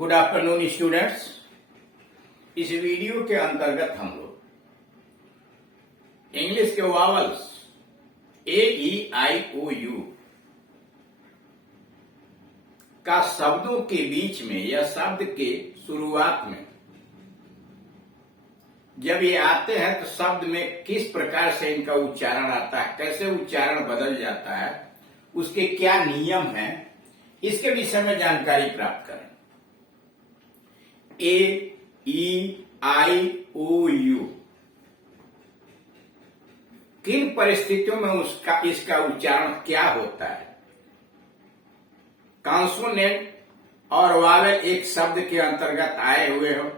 Good afternoon students. इस video के अंतर्गत हम लोग इंग्लिश के वावल्स AEIOU का शब्दों के बीच में या शब्द के शुरुआत में जब ये आते हैं तो शब्द में किस प्रकार से इनका उच्चारण आता है, कैसे उच्चारण बदल जाता है, उसके क्या नियम हैं, इसके विषय में जानकारी प्राप्त करें। AEIOU किन परिस्थितियों में इसका उच्चारण क्या होता है। कॉन्सोनेंट और वावेल एक शब्द के अंतर्गत आए हुए हो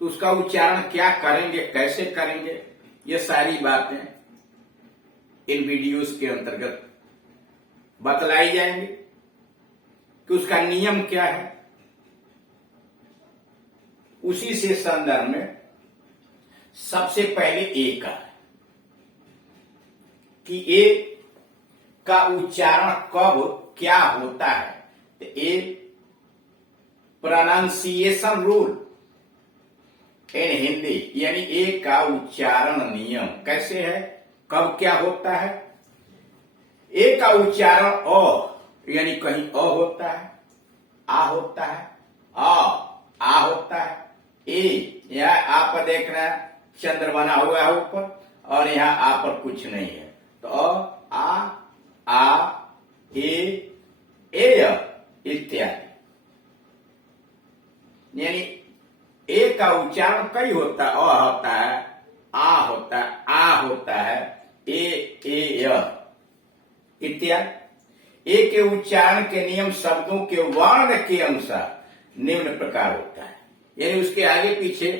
तो उसका उच्चारण क्या करेंगे, कैसे करेंगे, ये सारी बातें इन वीडियोस के अंतर्गत बतलाई जाएंगी कि उसका नियम क्या है। उसी से संदर्भ में सबसे पहले ए का है कि ए का उच्चारण कब क्या होता है। तो ए प्रोनाउंसिएशन रूल इन हिंदी, यानी ए का उच्चारण नियम कैसे है, कब क्या होता है। ए का उच्चारण अ यानी कहीं अ होता है, आ होता है, आ होता है, ए यहाँ आप देख रहे हैं चंद्र बना हुआ है ऊपर और यहाँ आ पर कुछ नहीं है तो आ ए इत्यादि। यानी ए का उच्चारण कई होता है, अ होता है, आ होता है, आ होता है, ए इत्यादि। ए के उच्चारण के नियम शब्दों के वर्ण के अनुसार निम्न प्रकार होता है। यानी उसके आगे पीछे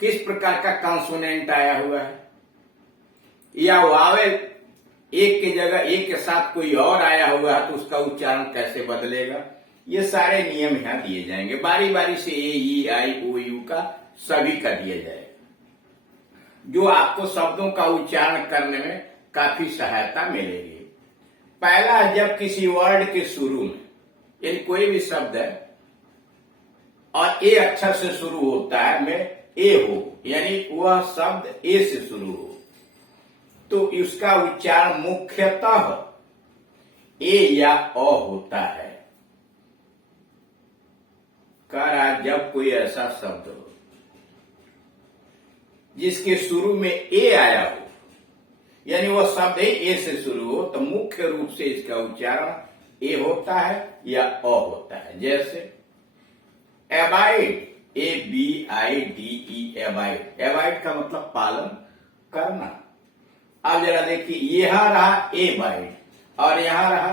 किस प्रकार का कॉन्सोनेंट आया हुआ है या वावेल एक की जगह एक के साथ कोई और आया हुआ है तो उसका उच्चारण कैसे बदलेगा, ये सारे नियम यहां दिए जाएंगे। बारी बारी से AEIOU का सभी का दिया जाएगा जो आपको शब्दों का उच्चारण करने में काफी सहायता मिलेगी। पहला, जब किसी वर्ड के शुरू में यानी कोई भी शब्द है और ए अक्षर से शुरू होता है, में ए हो यानी वह शब्द ए से शुरू हो तो उसका उच्चारण मुख्यतः ए या अ होता है। जब कोई ऐसा शब्द हो जिसके शुरू में ए आया हो यानी वह शब्द ए से शुरू हो तो मुख्य रूप से इसका उच्चारण ए होता है या अ होता है। जैसे एबाइड, ABIDE, एबाइड का मतलब पालन करना। अब जरा देखिए, यहां रहा एबाइड और यहां रहा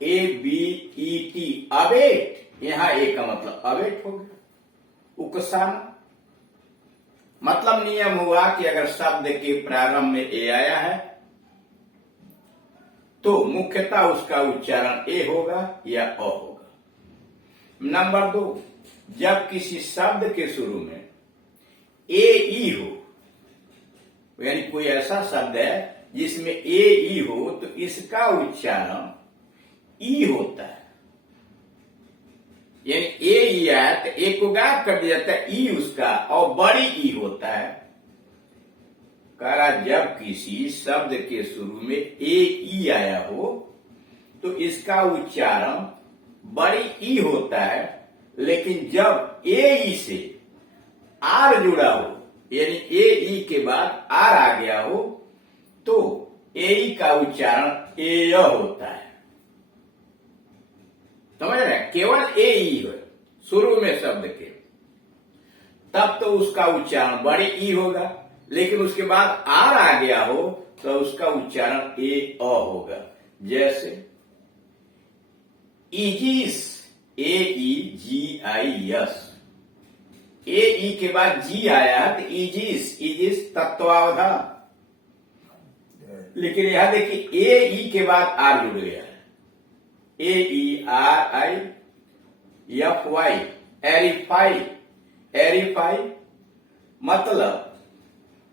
ABET, अवेट। यहां ए का मतलब अवेट हो गया, उकसाना। मतलब नियम हुआ कि अगर शब्द के प्रारंभ में ए आया है तो मुख्यतः उसका उच्चारण ए होगा या अ होगा। नंबर 2, जब किसी शब्द के शुरू में AE हो यानी कोई ऐसा शब्द है जिसमें AE हो तो इसका उच्चारण ई होता है। यानी ए आया तो ए को गायब कर दिया जाता है, ई उसका और बड़ी ई होता है। जब किसी शब्द के शुरू में AE आया हो तो इसका उच्चारण बड़ी ई होता है, लेकिन जब AE से आर जुड़ा हो यानी AE के बाद आर आ गया हो तो AE का उच्चारण ए होता है। समझ रहे हैं, केवल AE हो शुरू में शब्द के, तब तो उसका उच्चारण बड़ी ई होगा, लेकिन उसके बाद आर आ गया हो तो उसका उच्चारण ए होगा। जैसे इजिस, AEGIS, AE के बाद जी आया तो इजिस तत्वावधान, लेकिन यहां देखिए AE के बाद आर जुड़ गया है, AERIFY, एरिफाई मतलब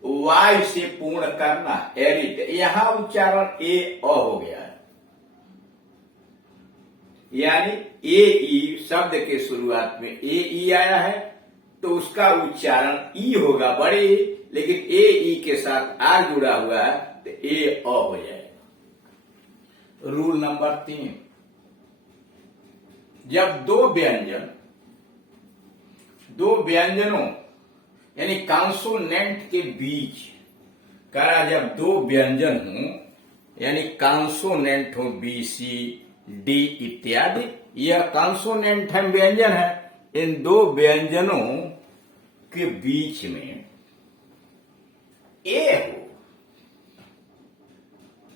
वायु से पूर्ण करना, एरिट। यहां उच्चारण ए हो गया है। यानी ए ई शब्द के शुरुआत में ए ई आया है तो उसका उच्चारण ई होगा बड़े ई, लेकिन ए ई के साथ आर जुड़ा हुआ है तो ए अ हो जाएगा। रूल नंबर 3, जब दो व्यंजनों यानी कॉन्सोनेंट के बीच करा, जब दो व्यंजन हो यानी कॉन्सोनेंट हो बी सी डी इत्यादि, यह कॉन्सोनेंट है व्यंजन है, इन दो व्यंजनों के बीच में ए हो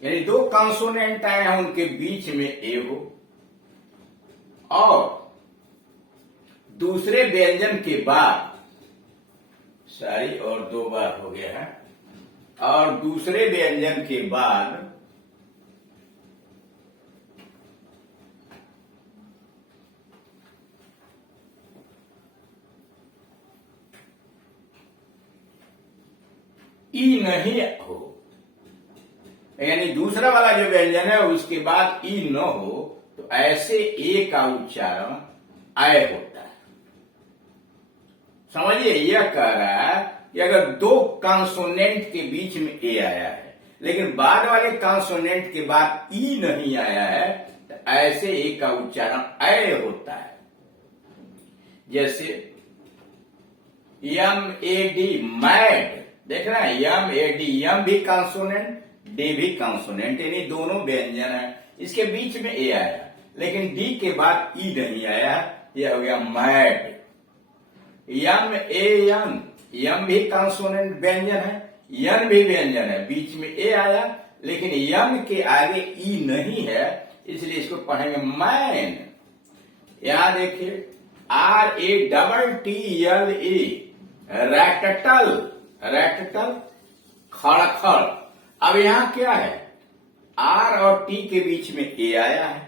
यानी दो कॉन्सोनेंट आए हैं उनके बीच में ए हो, और दूसरे व्यंजन के बाद और 2 बार हो गया है, और दूसरे व्यंजन के बाद ई नहीं हो, यानी दूसरा वाला जो व्यंजन है उसके बाद ई न हो, तो ऐसे ए का उच्चारण आय होता है। समझिए, यह कह रहा है कि अगर दो कॉन्सोनेंट के बीच में ए आया है लेकिन बाद वाले कॉन्सोनेंट के बाद ई नहीं आया है तो ऐसे ए का उच्चारण अय होता है। जैसे यम ए डी मैड, देख रहे हैं, यम ए डी, यम भी कॉन्सोनेंट डी भी कॉन्सोनेंट, यानी दोनों व्यंजन है, इसके बीच में ए आया लेकिन डी के बाद ई नहीं आया, यह हो गया मैड। यम ए यन, यम भी कॉन्सोनेंट व्यंजन है, यन भी व्यंजन है, बीच में ए आया लेकिन यन के आगे ई नहीं है, इसलिए इसको पढ़ेंगे मैन। यहां देखिए R A double T L A, rattle, rattle खड़खड़। अब यहां क्या है, आर और टी के बीच में ए आया है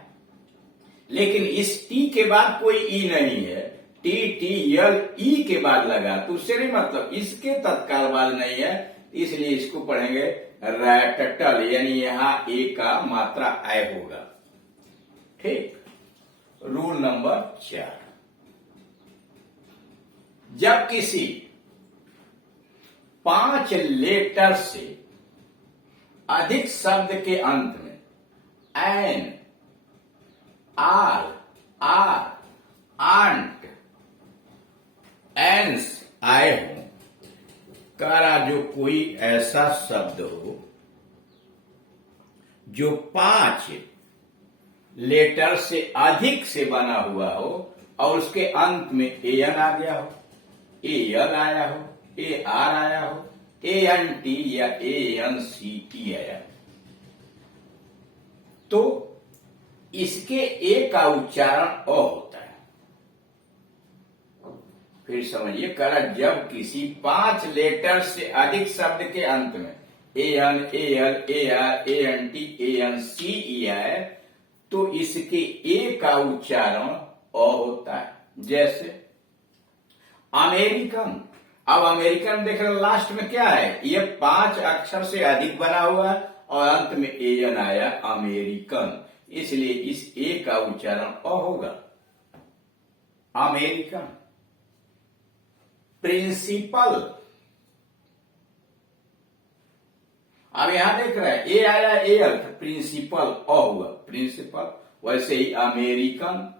लेकिन इस टी के बाद कोई ई नहीं है, टी टी एल ई के बाद लगा तो उससे नहीं मतलब, इसके तत्काल बाद नहीं है, इसलिए इसको पढ़ेंगे रैटटल, यानी यहां ए का मात्रा आय होगा। ठीक। रूल नंबर 4, जब किसी 5 लेटर से अधिक शब्द के अंत में एन, आर, आर, आंट, एंस आए हो, कारा जो कोई ऐसा शब्द हो जो 5 लेटर से अधिक से बना हुआ हो और उसके अंत में एन आ गया हो, ए एल आया हो, ए आर आया हो, ए एन टी या ए एन सी टी आया, तो इसके ए का उच्चारण अ होता है। फिर समझिए, करा जब किसी 5 लेटर से अधिक शब्द के अंत में A N, A L, A R, A N T, A N C E आए तो इसके ए का उच्चारण अ होता है। जैसे अमेरिकन, अब अमेरिकन देख रहे लास्ट में क्या है, ये 5 अक्षर से अधिक बना हुआ है और अंत में ए एन आया, अमेरिकन, इसलिए इस ए का उच्चारण अ होगा, अमेरिकन। प्रिंसिपल, अब यहां देख रहे हैं ए आया, ए एल, प्रिंसिपल अ हुआ, प्रिंसिपल। वैसे ही अमेरिकन।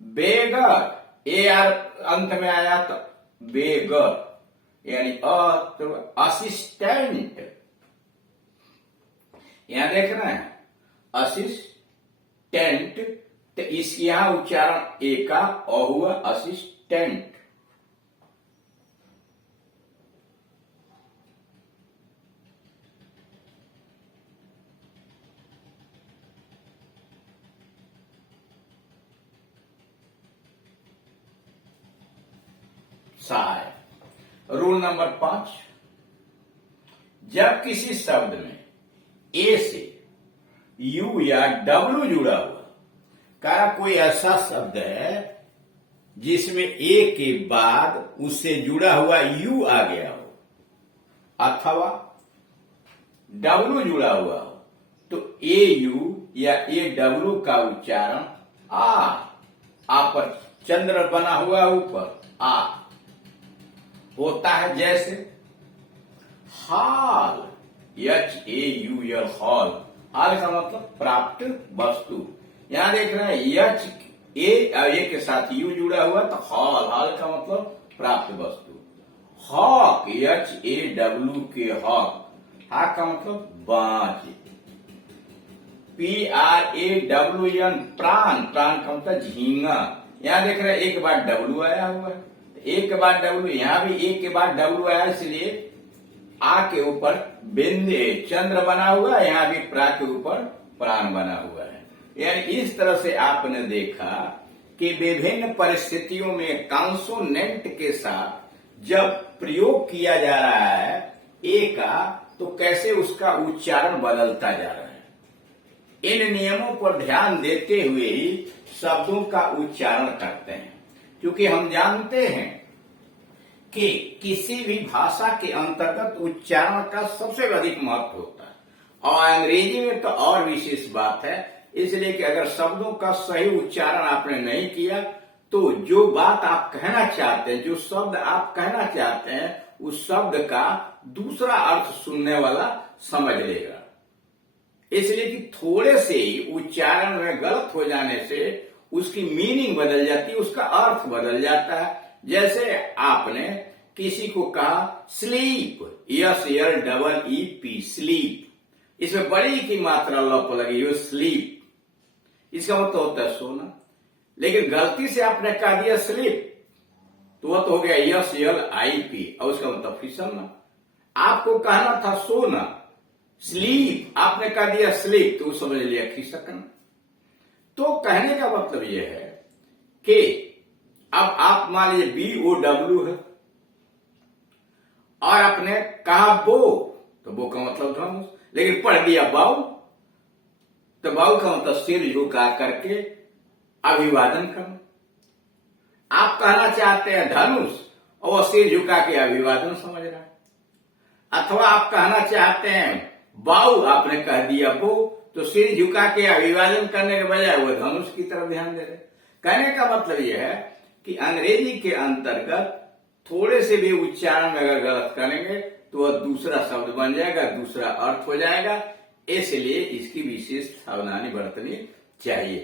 बेगर, ए आर अंत में आया तो बेगर, यानी असिस्टेंट, यहां देख रहे हैं असिस्टेंट, तो इस यहां उच्चारण ए का अ हुआ, असिस्टेंट। रूल नंबर 5, जब किसी शब्द में ए से यू या डब्ल्यू जुड़ा हुआ, का कोई ऐसा शब्द है जिसमें ए के बाद उससे जुड़ा हुआ यू आ गया हो अथवा डब्ल्यू जुड़ा हुआ हो, तो ए यू या ए डब्ल्यू का उच्चारण आ पर चंद्र बना हुआ ऊपर आ होता है। जैसे haul, H A U L, haul. Haul का मतलब प्राप्त वस्तु। यहां देख रहे हैं एच ए के साथ यू जुड़ा हुआ तो हॉल, हाल का मतलब प्राप्त वस्तु। Hawk, H A W K hawk, hawk का मतलब बाज। P R A W N, प्राण, प्राण का मतलब झींगा। यहां देख रहे हैं एक बार डब्ल्यू आया हुआ है, एक के बाद डब्ल्यू, यहां भी एक के बाद डब्ल्यू आया, इसलिए आ के ऊपर बिंदु चंद्र बना हुआ है, यहां भी प्रा के ऊपर प्राण बना हुआ है। यानी इस तरह से आपने देखा कि विभिन्न परिस्थितियों में कॉन्सोनेंट के साथ जब प्रयोग किया जा रहा है ए का, तो कैसे उसका उच्चारण बदलता जा रहा है। इन नियमों पर ध्यान देते हुए ही शब्दों का उच्चारण करते हैं, क्योंकि हम जानते हैं कि किसी भी भाषा के अंतर्गत उच्चारण का सबसे अधिक महत्व होता है, और अंग्रेजी में तो और विशेष बात है। इसलिए कि अगर शब्दों का सही उच्चारण आपने नहीं किया तो जो बात आप कहना चाहते हैं, जो शब्द आप कहना चाहते हैं, उस शब्द का दूसरा अर्थ सुनने वाला समझ लेगा। इसलिए कि थोड़े से ही उच्चारण में गलत हो जाने से उसकी मीनिंग बदल जाती है, उसका अर्थ बदल जाता है। जैसे आपने किसी को कहा sleep, yes L double E P, sleep, इसमें बड़ी की मात्रा लप लगी हो, स्लीप, इसका मतलब होता है सोना। लेकिन गलती से आपने कह दिया स्लीप, तो वह तो हो गया यस एल आई पी, और उसका मतलब फिसलना। आपको कहना था सोना, स्लीप, आपने कह दिया स्लीप, तो समझ लिया खिसकना। तो कहने का मतलब यह है कि अब आप मान लीजिए बी ओ डब्ल्यू है और आपने कहा बो, तो बो का मतलब धनुष, लेकिन पढ़ दिया बाऊ, तो बाऊ का मतलब सिर झुका करके अभिवादन करना। आप कहना चाहते हैं धनुष और वह सिर झुका के अभिवादन समझ रहा है। अथवा आप कहना चाहते हैं बाऊ, आपने कह दिया बो, तो सिर झुका के अभिवादन करने के बजाय वो धनुष की तरफ ध्यान दे रहे। कहने का मतलब यह है कि अंग्रेजी के अंतर्गत थोड़े से भी उच्चारण में अगर गलत करेंगे तो वह दूसरा शब्द बन जाएगा, दूसरा अर्थ हो जाएगा। इसलिए इसकी विशेष सावधानी बरतनी चाहिए।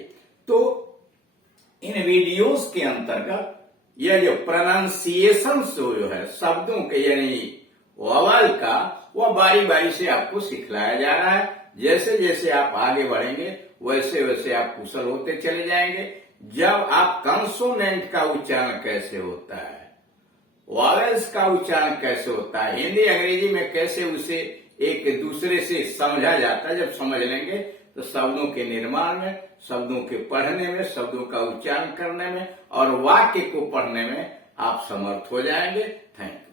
तो इन वीडियोस के अंतर्गत यह जो प्रोनाउंसिएशन जो है शब्दों के यानी वॉवल का, वह बारी बारी से आपको सिखलाया जा रहा है। जैसे जैसे आप आगे बढ़ेंगे वैसे वैसे आप कुशल होते चले जाएंगे। जब आप कंसोनेंट का उच्चारण कैसे होता है, वॉवेल्स का उच्चारण कैसे होता है, हिंदी अंग्रेजी में कैसे उसे एक दूसरे से समझा जाता है, जब समझ लेंगे तो शब्दों के निर्माण में, शब्दों के पढ़ने में, शब्दों का उच्चारण करने में और वाक्य को पढ़ने में आप समर्थ हो जाएंगे। Thank you.